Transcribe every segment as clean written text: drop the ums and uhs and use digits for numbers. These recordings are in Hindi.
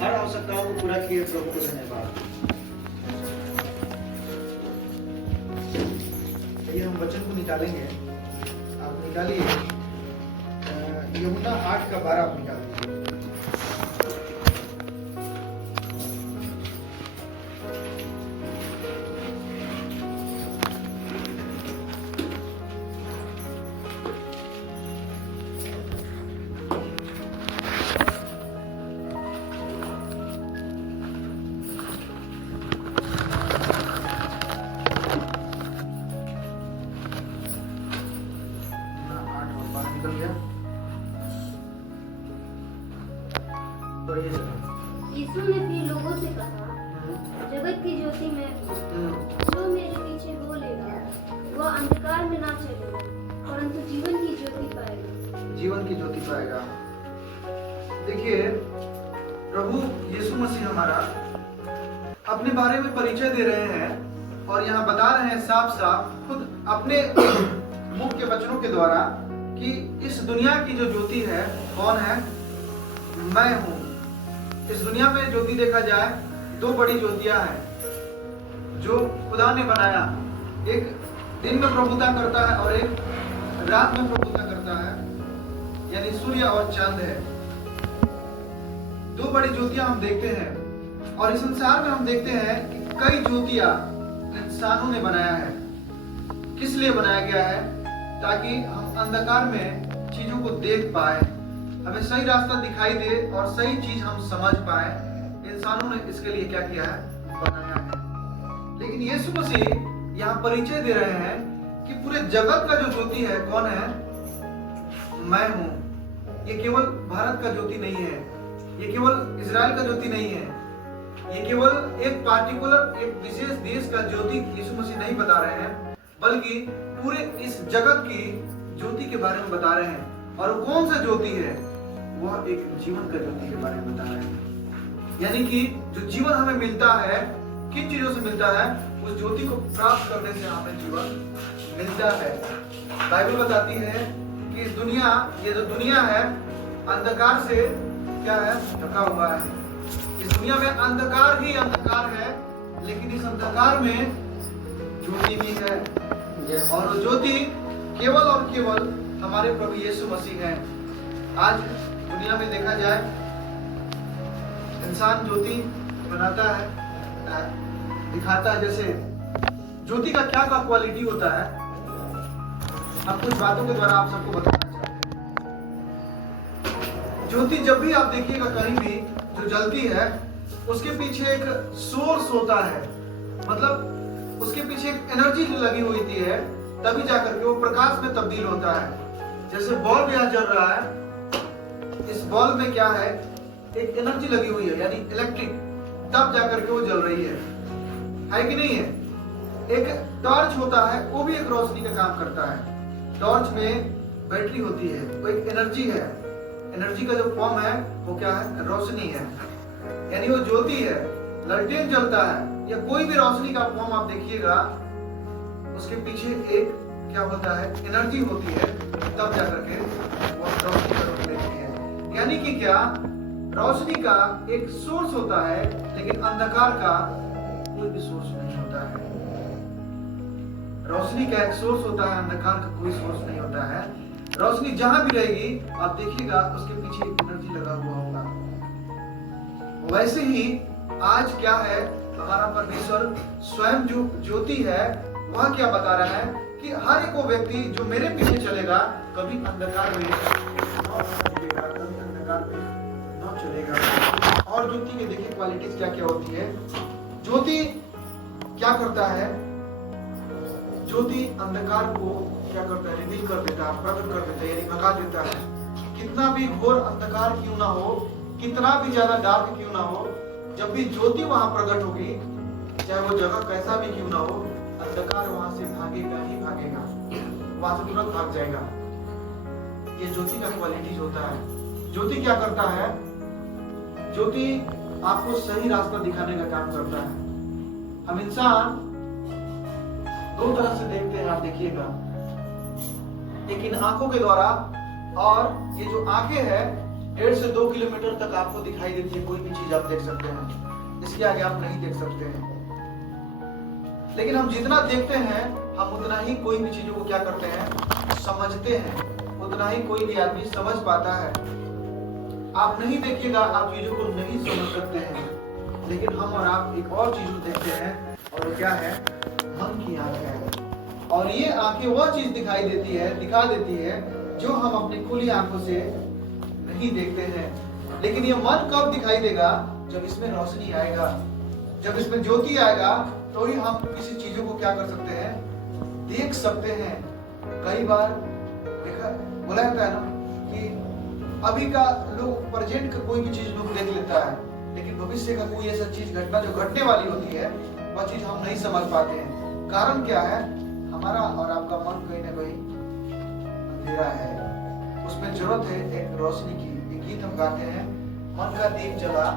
हर आवश्यकताओं को पूरा किए प्रभु को धन्यवाद। ये हम वचन को निकालेंगे, आप निकालिए यूहन्ना 8:12 आप निकालिए। निकल गया। यीशु ने फिर लोगों से कहा, जगत की ज्योति मैं हूँ। जो मेरे पीछे बोलेगा वह अंधकार में ना चलेगा परंतु जीवन की ज्योति पाएगा। जीवन की ज्योति पाएगा। देखिए, प्रभु यीशु मसीह हमारा अपने बारे में परिचय दे रहे हैं और यहाँ बता रहे हैं साफ साफ खुद अपने मुख के वचनों के द्वारा कि इस दुनिया की जो ज्योति है कौन है? मैं हूँ। इस दुनिया में ज्योति देखा जाए दो बड़ी ज्योतियां हैं जो खुदा ने बनाया। एक दिन में प्रभुता करता है और एक रात में प्रभुता करता है, यानी सूर्य और चांद है। दो बड़ी ज्योतियां हम देखते हैं और इस संसार में हम देखते हैं कि कई ज्योतियां इंसानों ने बनाया है। किस लिए बनाया गया है? ताकि हम अंधकार में चीजों को देख पाए, हमें सही रास्ता दिखाई दे और सही चीज हम समझ पाए। इंसानों ने इसके लिए क्या किया है? बनाया है। लेकिन यीशु मसीह यहाँ परिचय दे रहे हैं कि पूरे जगत का जो ज्योति है कौन है? मैं हूँ। ये केवल भारत का ज्योति नहीं है, ये केवल इजराइल का ज्योति नहीं है, ये केवल एक पार्टिकुलर एक विशेष देश का ज्योति यीशु मसीह नहीं बता रहे हैं, बल्कि पूरे इस जगत की ज्योति के बारे में बता रहे हैं। और कौन सा ज्योति है? वह एक जीवन का ज्योति के बारे में बता रहे हैं। यानी कि जो जीवन हमें मिलता है, किन चीजों से मिलता है? उस ज्योति को प्राप्त करने से हमें जीवन मिलता है। बाइबल बताती है कि दुनिया, ये जो दुनिया है अंधकार से क्या है? ढका हुआ है। इस दुनिया में अंधकार ही अंधकार है, लेकिन इस अंधकार में ज्योति भी है और वो ज्योति केवल और केवल हमारे प्रभु यीशु मसीह हैं। आज दुनिया में देखा जाए इंसान ज्योति बनाता है, दिखाता है। जैसे ज्योति का क्या क्वालिटी होता है, हम कुछ बातों के द्वारा आप सबको बताना चाहते हैं। ज्योति जब भी आप देखिएगा कहीं भी जो जलती है उसके पीछे एक सोर्स होता है, मतलब उसके पीछे एक एनर्जी लगी हुई थी है, तभी जाकर के वो प्रकाश में तब्दील होता है। जैसे बल्ब यहाँ जल रहा है, इस बल्ब में क्या है? एक एनर्जी लगी हुई है, यानी इलेक्ट्रिक, तब जाकर के वो जल रही है कि नहीं है? एक टॉर्च होता है, वो भी एक रोशनी का काम करता है। टॉर्च में बैटरी होती है, वो एक एनर्जी है। एनर्जी का जो फॉर्म है वो क्या है? रोशनी है, यानी वो ज्योति है। लालटेन जलता है या कोई भी रोशनी का फॉर्म आप देखिएगा, उसके पीछे एक क्या होता है? एनर्जी होती है, तब जाकर के वो रोशनी का रूप लेती है। यानी कि क्या? रोशनी का एक सोर्स होता है, लेकिन अंधकार का कोई भी सोर्स नहीं होता है। रोशनी का एक सोर्स होता है, अंधकार का कोई सोर्स नहीं होता है। रोशनी जहां भी रहेगी आप देखिएगा उसके पीछे एनर्जी लगा हुआ होगा। वैसे ही आज क्या है? हमारा परमेश्वर स्वयं जो ज्योति है वह क्या बता रहा है कि हर एक वो व्यक्ति जो मेरे पीछे चलेगा कभी अंधकार में न चलेगा। और ज्योति के देखिए क्वालिटीज क्या क्या होती है। ज्योति क्या करता है? ज्योति अंधकार को क्या करता है? रिवील कर देता है, प्रकट कर देता है, यानी भगा देता है। कितना भी घोर अंधकार क्यों ना हो, कितना भी ज्यादा डार्क क्यों ना हो, जब भी ज्योति वहां प्रकट होगी, चाहे वो जगह कैसा भी क्यों ना हो, अंधकार वहां से भागेगा ही भागेगा, वहां से तुरंत भाग जाएगा। ये ज्योति का क्वालिटी होता है। ज्योति क्या करता है? ज्योति आपको सही रास्ता दिखाने का काम करता है। हम इंसान दो तरह से देखते हैं, आप देखिएगा, एक इन आंखों के द्वारा, और ये जो आंखें हैं 1.5 से 2 किलोमीटर तक आपको दिखाई देती है, कोई भी चीज आप देख सकते हैं, इसके आगे आप नहीं देख सकते हैं। लेकिन हम जितना देखते हैं हम उतना ही कोई भी चीजों को क्या करते हैं, समझते हैं, उतना ही कोई भी आदमी समझ पाता है। आप नहीं देखिएगा, आप चीजों को नहीं समझ सकते हैं, लेकिन हम और आप एक और चीज को देखते हैं, और वो क्या है, मन की आंख है। और ये आंखें वह चीज दिखा देती है जो हम अपनी खुली आंखों से नहीं देखते हैं। लेकिन ये मन कब दिखाई देगा, जब इसमें रोशनी आएगा, जब इसमें ज्योति आएगा, तो ही हम किसी चीजों को क्या कर सकते हैं, देख सकते हैं। कई बार देखा बोला जाता है ना कि अभी का लोग प्रेजेंट का कोई भी चीज लोग देख लेता है, लेकिन भविष्य का कोई ऐसा चीज घटना जो घटने वाली होती है वह चीज हम नहीं समझ पाते हैं। कारण क्या है, हमारा और आपका मन कहीं ना कहीं अंधेरा है, उसमें जरूरत है एक रोशनी की। एक गीत हम गाते हैं, मन का दीप जला,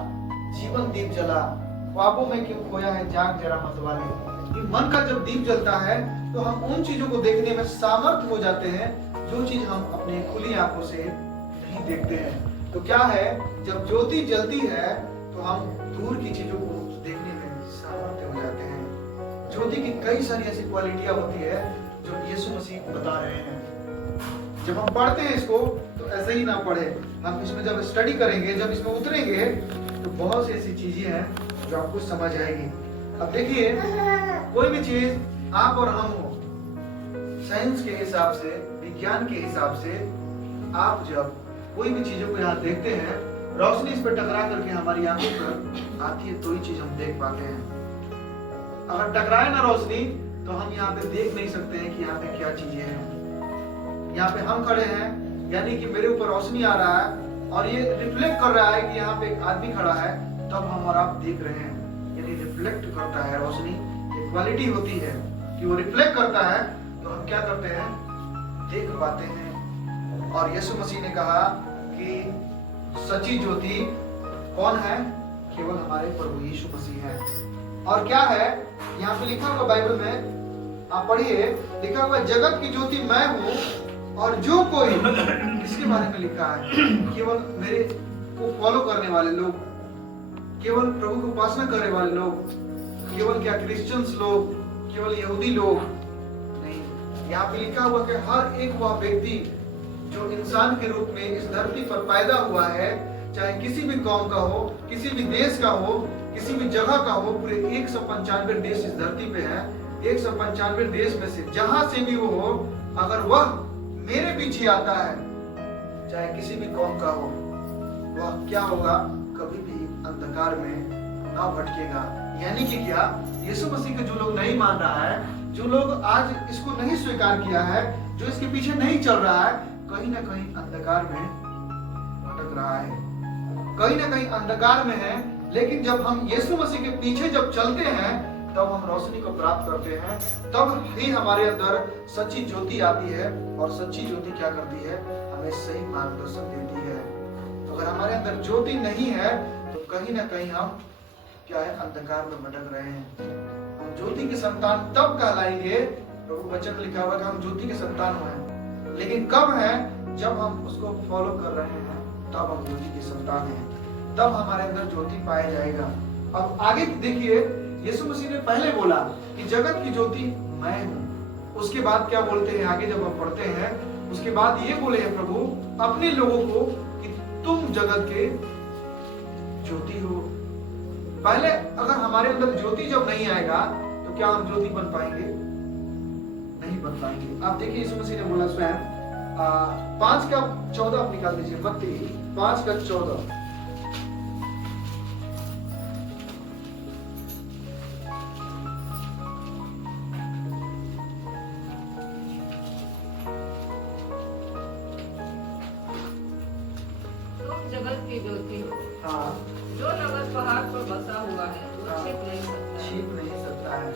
जीवन दीप जला, ख्वाबों में क्यों खोया है, जाग जरा मतवाले। मन का जब दीप जलता है तो हम उन चीजों को देखने में सामर्थ्य हो जाते हैं जो चीज हम अपने खुली आंखों से नहीं देखते हैं। तो क्या है, जब ज्योति जलती है तो हम दूर की चीजों को देखने में सामर्थ्य हो जाते हैं। ज्योति की कई सारी ऐसी क्वालिटियां होती है जो यीशु मसीह बता रहे हैं। जब हम पढ़ते हैं इसको तो ऐसे ही ना पढ़े, हम इसमें जब स्टडी करेंगे, जब इसमें उतरेंगे, तो बहुत सी ऐसी चीजें हैं जो आपको समझ आएगी। अब देखिए, कोई भी चीज आप और हम हो, साइंस के हिसाब से, विज्ञान के हिसाब से, आप जब कोई भी चीजों को यहाँ देखते हैं, रोशनी इस पर टकरा करके हमारी आंखों पर आती है, तो ही चीज हम देख पाते हैं। अगर टकराए ना रोशनी, तो हम यहाँ पे देख नहीं सकते हैं कि यहाँ पे क्या चीजें हैं। यहाँ पे हम खड़े हैं, यानी कि मेरे ऊपर रोशनी आ रहा है और ये रिफ्लेक्ट कर रहा है कि यहाँ पे एक आदमी खड़ा है, तब हम और आप देख रहे हैं। यानी रिफ्लेक्ट करता है रोशनी, ये क्वालिटी होती है कि वो रिफ्लेक्ट करता है, तो हम क्या करते हैं, देख पाते हैं। और यीशु मसीह ने कहा कि सच्ची ज्योति कौन है, केवल हमारे प्रभु यीशु मसीह है। और क्या है, यहाँ पे लिखा हुआ बाइबल में आप पढ़िए, लिखा हुआ जगत की ज्योति मैं हूँ, और जो कोई, इसके बारे में लिखा है, केवल मेरे को फॉलो करने वाले लोग, केवल प्रभु को उपासना करने वाले लोग, केवल क्या क्रिश्चियंस लोग, केवल यहूदी लोग नहीं। यहाँ पे लिखा हुआ कि हर एक वह व्यक्ति जो इंसान के रूप में इस धरती पर पैदा हुआ है, चाहे किसी भी कौम का हो, किसी भी देश का हो, किसी भी जगह का हो, पूरे 195 देश इस धरती पे है, 195 देश में से जहां से भी वो हो, अगर वह मेरे पीछे आता है, चाहे किसी भी कौम का हो, वह क्या होगा, कभी भी अंधकार में ना भटकेगा। यानी कि क्या, यीशु मसीह को जो लोग नहीं मान रहा है, जो लोग आज इसको नहीं स्वीकार किया है, जो इसके पीछे नहीं चल रहा है, कहीं ना कहीं अंधकार में भटक रहा है, कहीं ना कहीं अंधकार में है। लेकिन जब हम यीशु मसीह के पीछे जब चलते हैं, तब हम रोशनी को प्राप्त करते हैं, तब ही हमारे अंदर सच्ची ज्योति आती है। और सच्ची ज्योति क्या करती है, हमें सही मार्गदर्शन देती है। तो अगर हमारे अंदर ज्योति नहीं है, तो कहीं ना कहीं हम क्या है, अंधकार में भटक रहे हैं। हम ज्योति के संतान तब कहलाएंगे, प्रभु वचन लिखा हुआ कि हम ज्योति के संतान हैं, लेकिन कब है, जब हम उसको फॉलो कर रहे हैं, तब हम ज्योति के संतान हैं, तब हमारे अंदर ज्योति पाया जाएगा। अब आगे देखिए, यीशु मसीह ने पहले बोला कि जगत की ज्योति मैं हूं। उसके बाद क्या बोलते हैं आगे जब हम पढ़ते हैं, उसके बाद ये बोले हैं प्रभु अपने लोगों को कि तुम जगत के ज्योति हो। पहले अगर हमारे अंदर ज्योति जब नहीं आएगा, तो क्या हम ज्योति बन पाएंगे, नहीं बन पाएंगे। आप देखिए, यीशु मसीह ने बोला स्वयं 5:14 आप निकाल दीजिए, मत्ती 5:14। जगत की ज्योति हो। हाँ, जो नगर पहाड़ पर बसा हुआ है, वो हाँ, छिप नहीं सकता, छिप नहीं सकता है।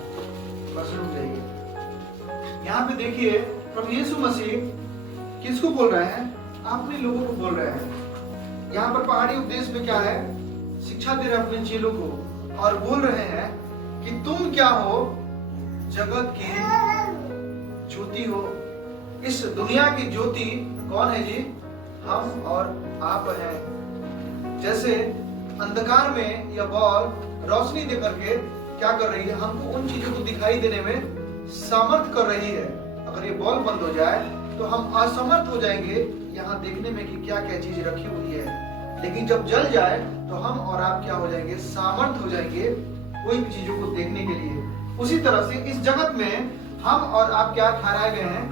बस रुक जाइए, यहाँ पे देखिए, प्रभु यीशु मसीह किसको बोल रहे हैं, अपने लोगों को बोल रहे हैं। यहाँ पर पहाड़ी उपदेश में क्या है, शिक्षा दे रहे अपने चेलों को, और बोल रहे हैं कि तुम क्या हो, जगत की ज्योति हो। इस दुनिया की ज्योति कौन है जी, हम और आप हैं। जैसे अंधकार में यह बॉल रोशनी दे करके क्या कर रही है, हमको उन चीजों को दिखाई देने में सामर्थ कर रही है। अगर ये बॉल बंद हो जाए तो हम असमर्थ हो जाएंगे यहाँ देखने में कि क्या क्या चीज रखी हुई है। लेकिन जब जल जाए तो हम और आप क्या हो जाएंगे, सामर्थ हो जाएंगे कोई भी चीजों को देखने के लिए। उसी तरह से इस जगत में हम और आप क्या ठहराए गए हैं,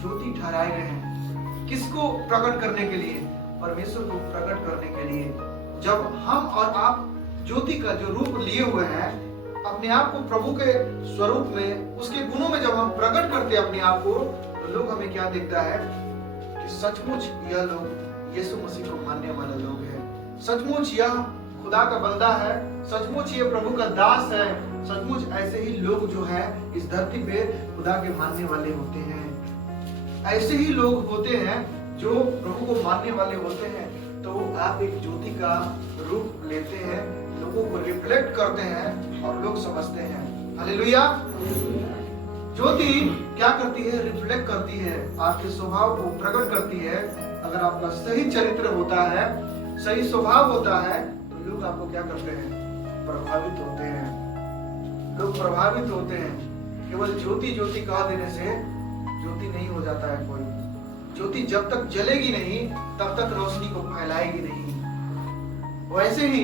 ज्योति ठहराए गए हैं। किसको प्रकट करने के लिए, परमेश्वर को प्रकट करने के लिए। जब हम और आप ज्योति का जो रूप लिए हुए हैं, अपने आप को प्रभु के स्वरूप में, उसके गुणों में जब हम प्रकट करते हैं अपने आप को, तो लोग हमें क्या देखता है कि सचमुच यह लोग यीशु मसीह को मानने वाले लोग हैं। सचमुच यह खुदा का बंदा है, सचमुच ये प्रभु का दास है। सचमुच ऐसे ही लोग जो है इस धरती पे खुदा के मानने वाले होते हैं। ऐसे ही लोग होते हैं जो प्रभु को मानने वाले होते हैं। तो आप एक ज्योति का रूप लेते हैं, लोगों को रिफ्लेक्ट करते हैं और लोग समझते हैं। हालेलुया। ज्योति क्या करती है, रिफ्लेक्ट करती है, आपके स्वभाव को प्रकट करती है। अगर आपका सही चरित्र होता है, सही स्वभाव होता है, तो लोग आपको क्या करते हैं, प्रभावित होते हैं। लोग प्रभावित होते हैं। केवल ज्योति ज्योति कह देने से ज्योति नहीं हो जाता है कोई। ज्योति जब तक जलेगी नहीं तब तक रोशनी को फैलाएगी नहीं। वैसे ही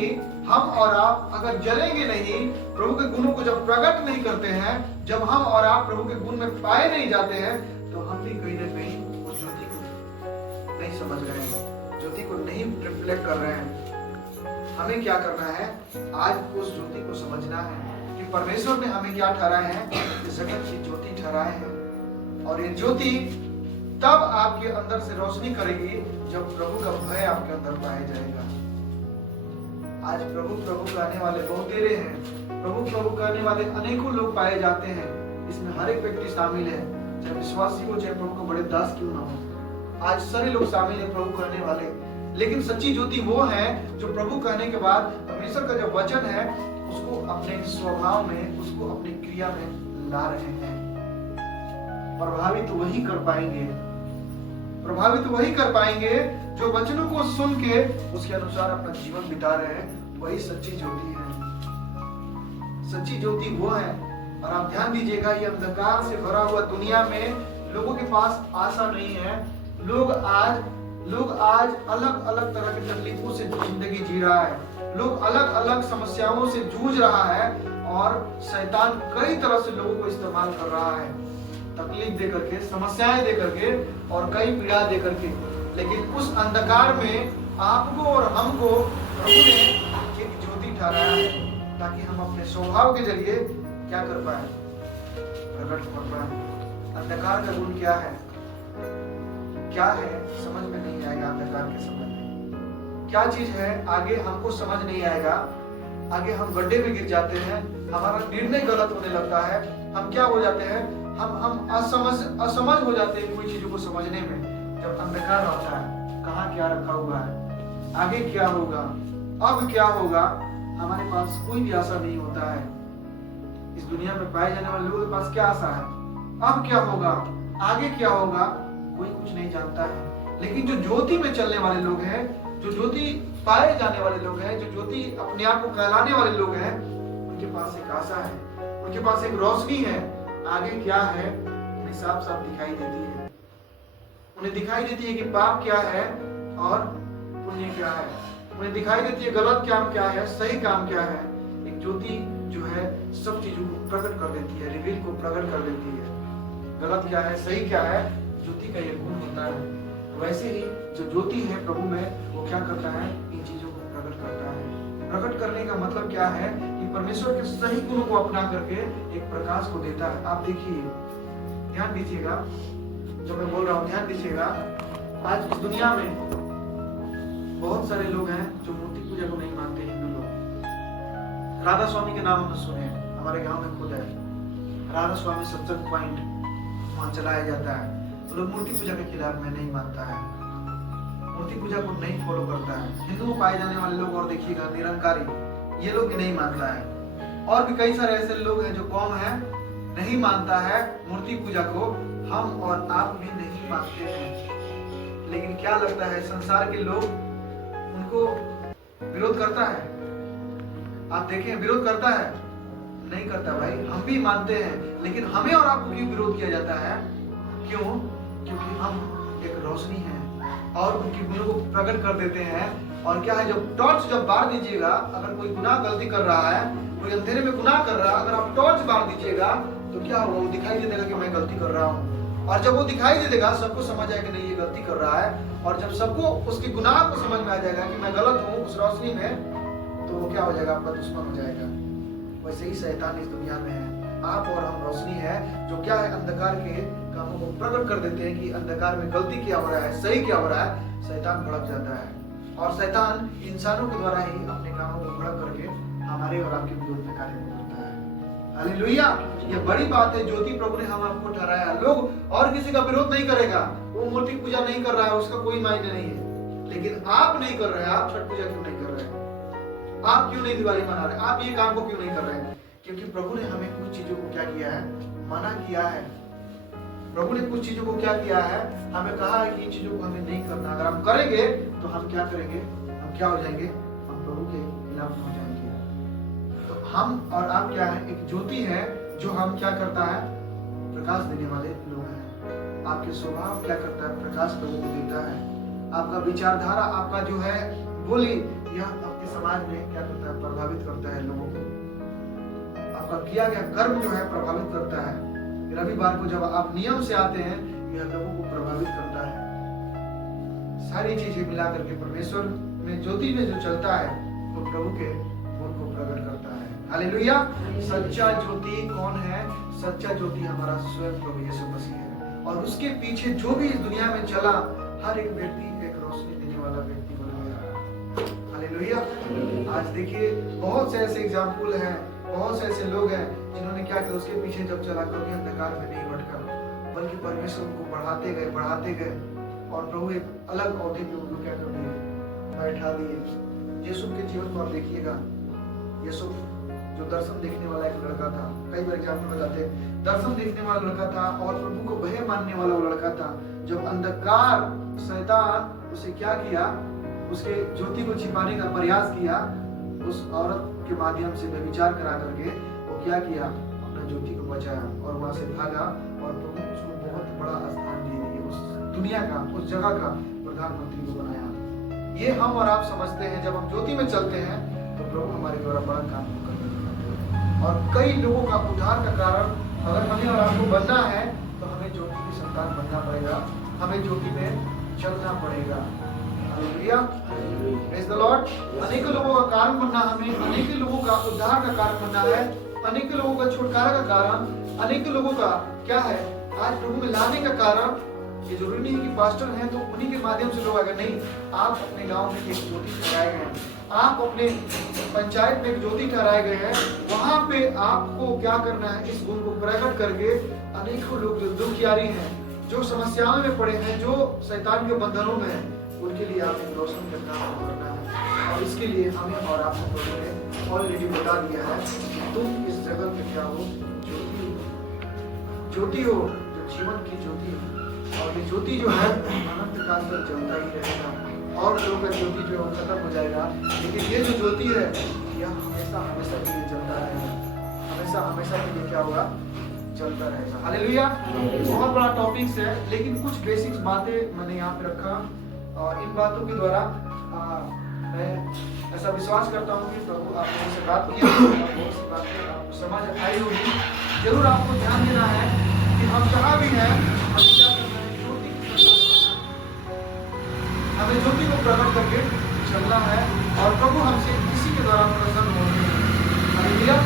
हम और आप अगर जलेंगे नहीं, प्रभु के गुणों को जब प्रकट नहीं करते हैं, जब हम और आप प्रभु के गुण में पाए नहीं जाते हैं, तो हम भी कहीं ना कहीं उस ज्योति को नहीं समझ रहे हैं, ज्योति को नहीं रिफ्लेक्ट कर रहे हैं। हमें क्या करना है, आज उस ज्योति को समझना है कि परमेश्वर ने हमें क्या ठहराया है, इस जगत की ज्योति ठहराए हैं। और ये ज्योति तब आपके अंदर से रोशनी करेगी जब प्रभु का भय आपके अंदर पाया जाएगा। आज प्रभु प्रभु कहने वाले बहुत तेरे हैं, प्रभु प्रभु कहने वाले अनेकों लोग पाए जाते हैं। इसमें हर एक व्यक्ति शामिल है, चाहे विश्वासी हो चाहे प्रभु को बड़े दास क्यों ना हो। आज सारे लोग शामिल हैं प्रभु कहने वाले। लेकिन सच्ची ज्योति वो है जो प्रभु कहने के बाद परमेश्वर का जो वचन है उसको अपने स्वभाव में, उसको अपनी क्रिया में ला रहे हैं। प्रभावित वही कर पाएंगे, प्रभावित वही कर पाएंगे जो वचनों को सुन के उसके अनुसार अपना जीवन बिता रहे हैं। वही सच्ची ज्योति है। सच्ची ज्योति वो है। और आप ध्यान दीजिएगा, ये अंधकार से भरा हुआ दुनिया में लोगों के पास आशा नहीं है। लोग आज अलग अलग तरह की तकलीफों से जिंदगी जी रहा है। लोग अलग अलग समस्याओं से जूझ रहा है और शैतान कई तरह से लोगों को इस्तेमाल कर रहा है, तकलीफ दे करके, समस्याएं दे करके और कई पीड़ा दे करके। लेकिन उस अंधकार में आपको और हमको प्रभु ने एक ज्योति ठहराया है ताकि हम अपने स्वभाव के जरिए क्या कर पाए, प्रकट कर पाए। अंधकार का गुण क्या है, क्या है समझ में नहीं आएगा। अंधकार के समय में क्या चीज है आगे हमको समझ नहीं आएगा। आगे हम गड्ढे में गिर जाते हैं, हमारा निर्णय गलत होने लगता है। हम क्या हो जाते हैं, हम असमझ हो जाते हैं कोई चीजों को समझने में। जब अंधकार होता है, कहाँ क्या रखा हुआ है, आगे क्या होगा, अब क्या होगा, हमारे पास कोई भी आशा नहीं होता है। इस दुनिया में पाए जाने वाले लोगों के पास क्या आशा है, अब क्या होगा, आगे क्या होगा, कोई कुछ नहीं जानता है। लेकिन जो ज्योति में चलने वाले लोग हैं, जो ज्योति पाए जाने वाले लोग हैं, जो ज्योति अपने आप को कहलाने वाले लोग हैं, उनके पास एक आशा है, उनके पास एक रोशनी है। आगे क्या है उन्हें साफ साफ दिखाई देती है। उन्हें दिखाई देती है कि पाप क्या है और पुण्य क्या है। उन्हें दिखाई देती है गलत काम क्या है, सही काम क्या है। एक ज्योति जो है सब चीजों को प्रकट कर देती है, रिवील को प्रकट कर देती है। गलत क्या है, सही क्या है, ज्योति का ये गुण होता है। वैसे ही जो ज्योति है प्रभु में, वो क्या करता है, इन चीजों को प्रकट करता है। प्रकट करने का मतलब क्या है कि परमेश्वर के सही गुणों को अपना करके एक प्रकाश को देता है। आप देखिए, ध्यान दीजिएगा, जो मैं बोल रहा हूँ ध्यान दीजिएगा। आज इस दुनिया में बहुत सारे लोग हैं जो मूर्ति पूजा को नहीं मानते। हिंदू लोग, राधा स्वामी के नाम हमने सुने, हमारे गांव में खुद है राधा स्वामी सत्संग पॉइंट, वहां चलाया जाता है। तो लोग मूर्ति पूजा के खिलाफ में नहीं मानता है, मूर्ति पूजा को नहीं फॉलो करता है। हिंदुओं पाए जाने वाले लोग और देखिएगा निरंकारी, ये लोग भी नहीं मानता है। और भी कई सारे ऐसे लोग हैं जो कौम है नहीं मानता है मूर्ति पूजा को। हम और आप भी नहीं मानते हैं। लेकिन क्या लगता है संसार के लोग, उनको विरोध करता है? आप देखें, विरोध करता है? नहीं करता भाई। हम भी मानते हैं, लेकिन हमें और आपको क्यों विरोध किया जाता है? क्यों? क्योंकि हम एक रोशनी है और उनकी गुणों को प्रकट कर देते हैं। और क्या है, जब टॉर्च जब बार दीजिएगा, अगर कोई गुनाह गलती कर रहा है, कोई अंधेरे में गुनाह कर रहा है, अगर आप टॉर्च बार दीजिएगा तो क्या होगा, वो दिखाई दे देगा कि मैं गलती कर रहा हूँ। और जब वो दिखाई दे देगा, सबको समझ आएगा नहीं ये गलती कर रहा है। और जब सबको उसके गुनाह को समझ में आ जाएगा कि मैं गलत हूँ उस रोशनी में, तो वो क्या हो जाएगा, आपका दुश्मन हो जाएगा। वैसे ही शैतान इस दुनिया में है। आप और हम रोशनी है जो क्या है, अंधकार के कामों को प्रकट कर देते हैं कि अंधकार में गलती क्या हो रहा है, सही क्या हो रहा है। शैतान भड़क जाता है और शैतान इंसानों के द्वारा ही अपने कामों को भड़क करके हमारे और आपके विरोध में कार्य करता है। हालेलुया। ये बड़ी बात है, ज्योति प्रभु ने हम आपको ठहराया। लोग और किसी का विरोध नहीं करेगा, वो मूर्ति पूजा नहीं कर रहा है, उसका कोई मायने नहीं है। लेकिन आप नहीं कर रहे हैं, आप छठ पूजा क्यों नहीं कर रहे हैं? आप क्यों नहीं दिवाली मना रहे हैं? आप ये काम को क्यों नहीं कर रहे हैं? क्योंकि प्रभु ने हमें कुछ चीजों को क्या किया है, मना किया है। प्रभु ने कुछ चीजों को क्या किया है, हमें कहा है कि इन चीजों को हमें नहीं करना। अगर हम करेंगे तो हम क्या करेंगे, हम क्या हो जाएंगे, हम प्रभु के खिलाफ हो जाएंगे। तो हम और आप क्या है, एक ज्योति है जो हम क्या करता है, प्रकाश देने वाले लोग हैं। आपके स्वभाव क्या करता है, प्रकाश लोगों को देता है। आपका विचारधारा, आपका जो है बोली, यह आपके समाज में क्या करता है, प्रभावित करता है लोगों को। आपका किया गया कर्म जो है प्रभावित करता है। रविवार को जब आप नियम से आते हैं, यह लोगों को प्रभावित करता है। सारी चीजें मिला करके परमेश्वर में ज्योति में जो चलता है वो प्रभु के गुण को प्रकट करता है। हालेलुया। सच्चा ज्योति कौन है? सच्चा ज्योति हमारा स्वयं प्रभु यीशु मसीह है। और उसके पीछे जो भी इस दुनिया में चला, हर एक व्यक्ति एक रोशनी देने वाला व्यक्ति बन गया। हालेलुया। आज देखिए बहुत से ऐसे एग्जाम्पल हैं, बहुत से ऐसे लोग हैं जिन्होंने क्या किया, उसके पीछे जब चला कभी अंधकार में नहीं भटका, बल्कि परमेश्वर उनको बढ़ाते गए और प्रभु एक अलग औहदे पे उनको क्या कर दिए, बैठा दिए। यीशु के जीवन को आप देखिएगा। यीशु जो दर्शन देखने वाला एक लड़का था, कई बार एग्जाम्पल बताते हैं, दर्शन देखने वाला लड़का था और प्रभु को भय मानने वाला वो लड़का था। जब अंधकार शैतान उसे क्या किया, उसके ज्योति को छिपाने का प्रयास किया, उस औरत के माध्यम से व्यभिचार करा करके वो क्या किया, अपना ज्योति को बचाया और वहां से भागा और प्रभु उसको बहुत बड़ा स्थान दे दिए, उस दुनिया का, उस जगह का प्रधानमंत्री को बनाया। ये हम और आप समझते हैं, जब हम ज्योति में चलते हैं तो प्रभु हमारे द्वारा बड़ा काम करते हैं। और कई लोगों का उद्धार का कारण, अगर हमें और आपको बनना है तो हमें ज्योति की संतान बनना पड़ेगा, हमें ज्योति में चलना पड़ेगा। Hallelujah, praise the Lord. अनेक लोगों का कारण बनना, हमें अनेक लोगों का उद्धार का कारण बनना है, अनेक लोगों का छुटकारा का कारण, अनेक लोगों का क्या है, आज प्रभु में लाने का कारण। ये जरूरी नहीं है कि पास्टर हैं तो उन्हीं के माध्यम से लोग आएंगे, नहीं। आप अपने गांव में एक ज्योति ठहराए गए हैं, आप अपने पंचायत में एक ज्योति ठहराए गए हैं। वहां पे आपको क्या करना है, इस गुण को प्रकट करके अनेकों लोग जो दुखियारी हैं, जो समस्याओं में पड़े हैं, जो शैतान के बंधनों में हैं, उनके लिए आप एक रोशन का काम करना है। और इसके लिए हमें और आपको प्रभु ने ऑलरेडी बता दिया है कि तुम इस जगत में क्या हो, ज्योति हो, जो जीवन की ज्योति हो। और ये ज्योति जो है अनंत काल तक जलता ही रहेगा। और लोगों का ज्योति जो है वो खत्म हो जाएगा, लेकिन ये जो ज्योति है यह हमेशा हमेशा के लिए जलता रहेगा, हमेशा हमेशा के लिए क्या होगा, चलता रहेगा। हालेलुया। बहुत बड़ा टॉपिक्स है, लेकिन कुछ बेसिक्स बातें मैंने यहाँ पे रखा और इन बातों के द्वारा मैं ऐसा विश्वास करता हूँ कि प्रभु आप लोगों से बात किया और बहुत सी बातें आपको समझ आई होगी। जरूर आपको ध्यान देना है कि हम जहाँ भी हैं हमें क्या करना है, हमें ज्योति को प्रकट करके चलना है और प्रभु हमसे किसी के द्वारा प्रसन्न होंगे। हालेलुया।